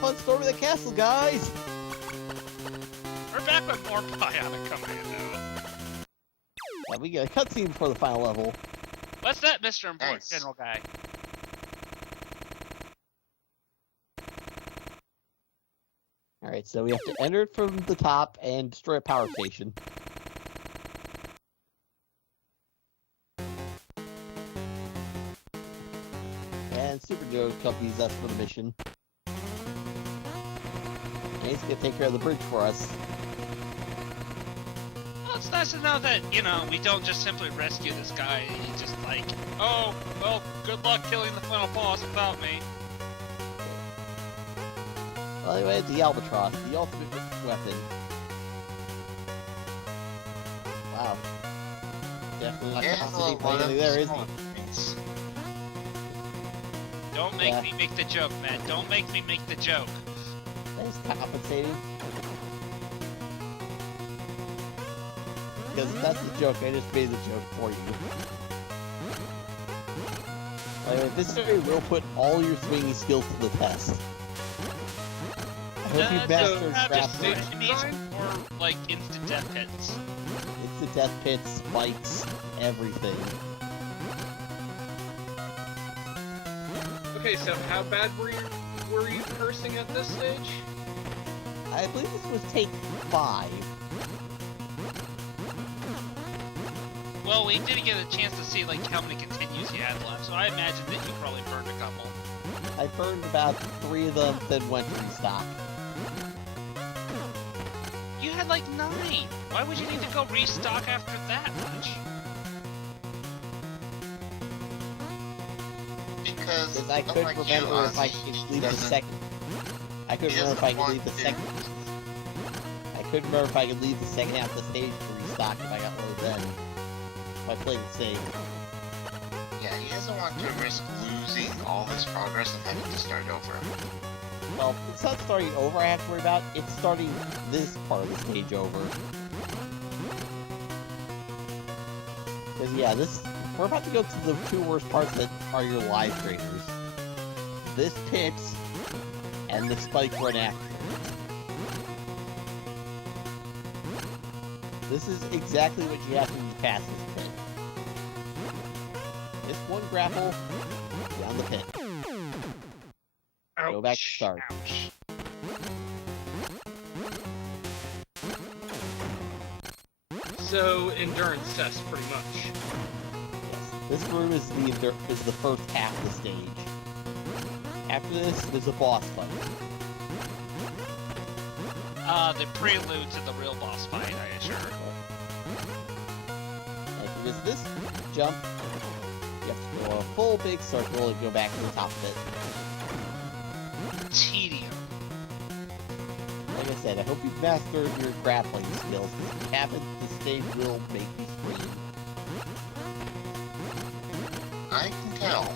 fun storming the castle, guys! We're back with more Bionic Commando. Yeah, we get a cutscene before the final level. What's that, Mr. Important Nice. General guy? Alright, so we have to enter it from the top and destroy a power station. And Super Joe accompanies us for the mission. And he's gonna take care of the bridge for us. Well, it's nice to know that, you know, we don't just simply rescue this guy. He's just like, oh, well, good luck killing the final boss without me. Well, anyway, the Albatross, the ultimate weapon. Wow. Definitely not constantly playing there, is he? Don't make me make the joke, man. Don't make me make the joke. That's compensating. Because that's the joke, I just made the joke for you. Anyway, this story will put all your swinging skills to the test. I hope you've mastered grappling. enemies or like instant death hits. It's the death pits, spikes, everything. Okay, so how bad were you cursing at this stage? I believe this was take 5. Well, we didn't get a chance to see like how many continues you had left, so I imagine that you probably burned a couple. I burned about 3 of them, then went to restock. You had like 9. Why would you need to go restock after that much? Because I couldn't remember if I could leave the second. I couldn't remember if I could leave the second. I couldn't remember if I could leave the second half of the stage to restock if I got low then. If I played it safe. Yeah, he doesn't want to risk losing all this progress and having to start over. Well, it's not starting over I have to worry about, it's starting this part of the stage over. Because yeah, we're about to go to the 2 worst parts that are your live trainers. This pit, and the spike run after. This is exactly what you have to do past this pit. This one grapple, down the pit. Ouch. Go back to start. Ouch. So, endurance test, pretty much. Yes. This room is the first half of the stage. After this, there's a boss fight. The prelude to the real boss fight, I assure. Because this jump, you have to go a full big circle and go back to the top of it. Tedium. Like I said, I hope you've mastered your grappling skills. If you haven't, the stage will make you scream. I can tell.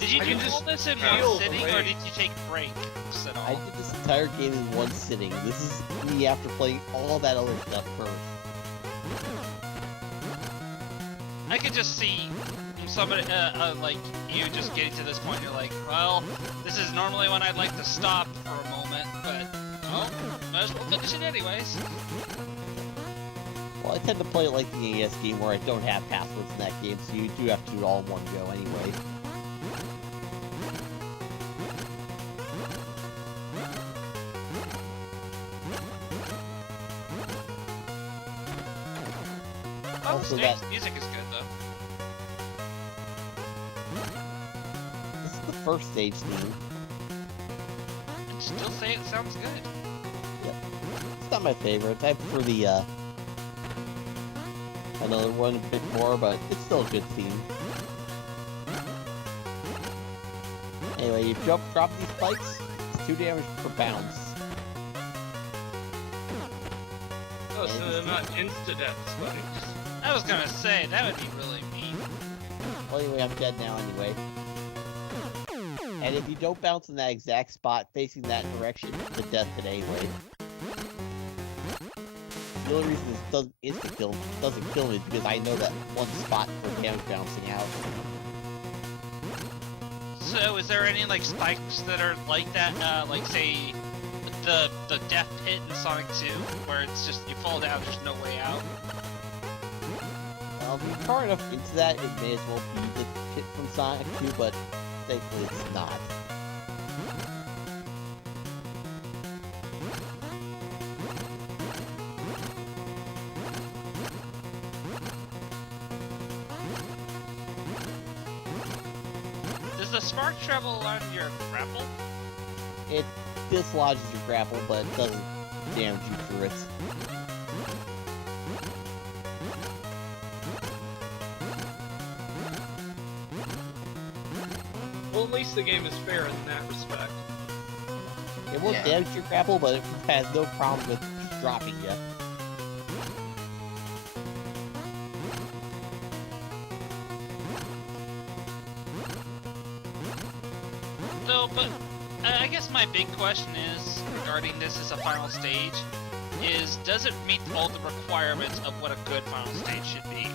Did you I do can all just this in feel one the sitting, or weight. did you take breaks at all? I did this entire game in one sitting. This is me after playing all that other stuff first. I could just see somebody, like, you just getting to this point, you're like, well, this is normally when I'd like to stop for a moment, but, oh, might as well finish it anyways. Well, I tend to play it like the AS game where I don't have passwords in that game, so you do have to do it all in one go anyway. Oh, Also the that- stage music is good, though. This is the first stage theme. And still say it sounds good. It's not my favorite. I prefer the, another one a bit more, but it's still a good theme. Anyway, you drop these spikes, it's 2 damage per bounce. Oh, so they're not insta-death spikes. I was gonna say, that would be really mean. Well, anyway, I'm dead now anyway. And if you don't bounce in that exact spot facing that direction, the death hit anyway. The only reason this doesn't kill me is because I know that one spot for damage bouncing out. So, is there any like spikes that are like that? Like say the death pit in Sonic 2, where it's just you fall down, there's no way out. Well, if you're far enough into that, it may as well be the pit from Sonic 2, but thankfully it's not. Does the spark travel on your grapple? It dislodges your grapple, but it doesn't damage you through it. Well, at least the game is fair in that respect. It won't damage your grapple, but it has no problem with just dropping you. So, but I guess my big question is regarding this as a final stage is, does it meet all the requirements of what a good final stage should be?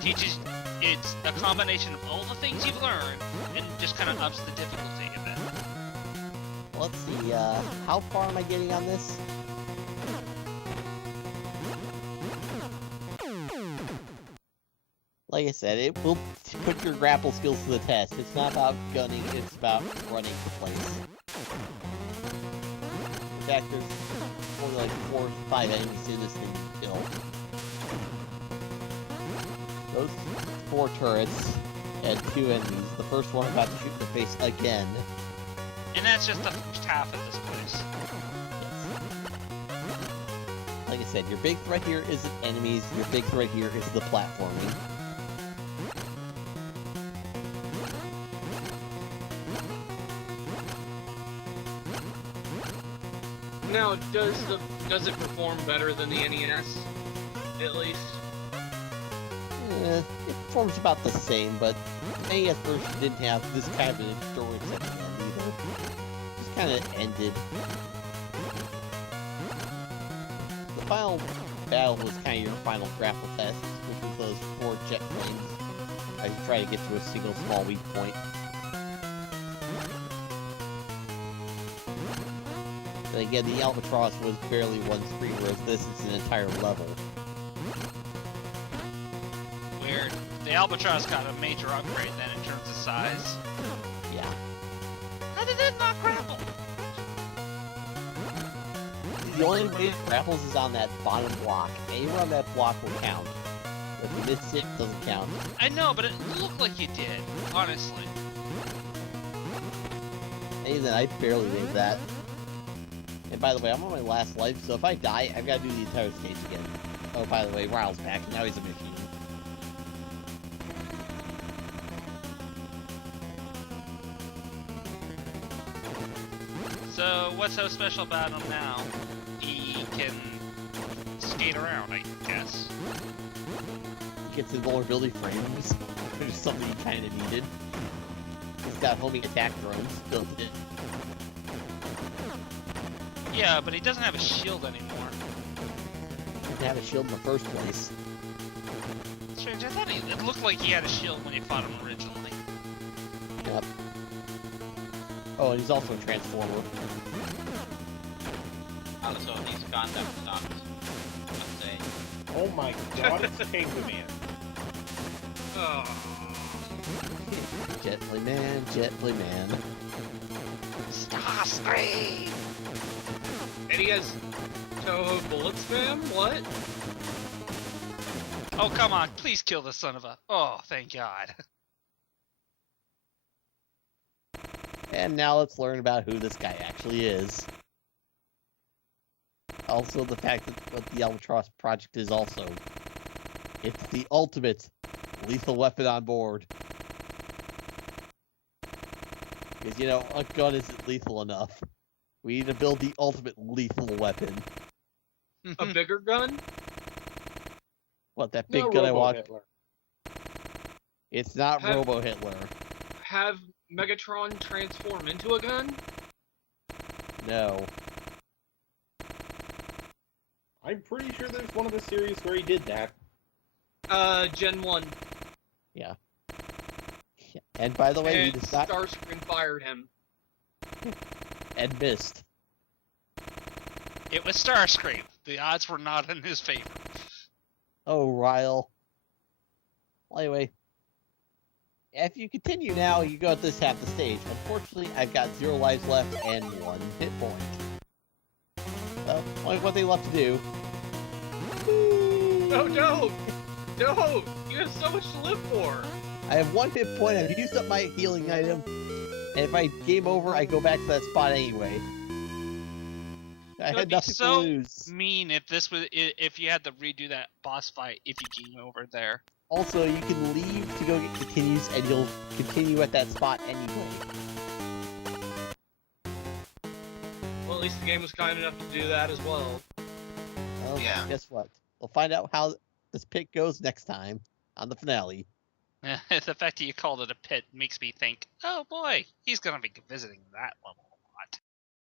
Teaches, it's a combination of all the things you've learned and just kind of ups the difficulty of it. Let's see, how far am I getting on this? Like I said, it will put your grapple skills to the test. It's not about gunning, it's about running the place. In fact, there's only like 4 or 5 enemies in this thing to kill. Those 4 turrets and 2 enemies. The first one I'm about to shoot in the face again. And that's just the first half of this place. Yes. Like I said, your big threat here isn't enemies, your big threat here is the platforming. Now, does it perform better than the NES? At least. It performs about the same, but the NES version didn't have this kind of an endurance at the end either. It just kind of ended. The final battle was kind of your final grapple test, which was those 4 jet planes as you try to get to a single small weak point. But again, the Albatross was barely one screen, whereas this is an entire level. Weird. The Albatross got a major upgrade then in terms of size. Yeah. How did it not grapple? The only way it grapples is on that bottom block. Anywhere on that block will count. If you miss it, it doesn't count. I know, but it looked like you did, honestly. And then I barely did that. And by the way, I'm on my last life, so if I die, I've got to do the entire stage again. Oh, by the way, Ryle's back. Now he's a machine. So, what's so special about him now? He can skate around, I guess. He gets invulnerability frames, which is something he kind of needed. He's got homing attack drones built in. Yeah, but he doesn't have a shield anymore. He didn't have a shield in the first place. Strange, I thought it looked like he had a shield when you fought him originally. Yep. Oh, and he's also a transformer. Also, he's Gundam sucks. Let's say. Oh my god, it's Penguin Man. Oh. Gently man, gently man. Starscream! And he has Toho bullets, fam? What? Oh, come on, please kill the son of a... Oh, thank God. And now let's learn about who this guy actually is. Also, the fact that what the Albatross project is also. It's the ultimate lethal weapon on board. Because, you know, a gun isn't lethal enough. We need to build the ultimate lethal weapon. A bigger gun? What, that big No, gun I Robo want? Hitler. It's not Have- Robo Hitler. Have Megatron transform into a gun? No. I'm pretty sure there's one of the series where he did that. Gen 1. Yeah. And by the way, he And does not Starscream fired him. and missed. It was Starscream. The odds were not in his favor. Oh, Ryle. Well, anyway, if you continue now, you go at this half the stage. Unfortunately, I've got 0 lives left and 1 hit point. So, only one thing left to do. No, don't! No! You have so much to live for! I have 1 hit point. I've used up my healing item. And if I game over, I go back to that spot anyway. I It would had be nothing so to lose. mean if this was if you had to redo that boss fight if you game over there. Also, you can leave to go get continues, and you'll continue at that spot anyway. Well, at least the game was kind enough to do that as well. Well, Yeah. guess what? We'll find out how this pit goes next time on the finale. The fact that you called it a pit makes me think, oh boy, he's gonna be visiting that level.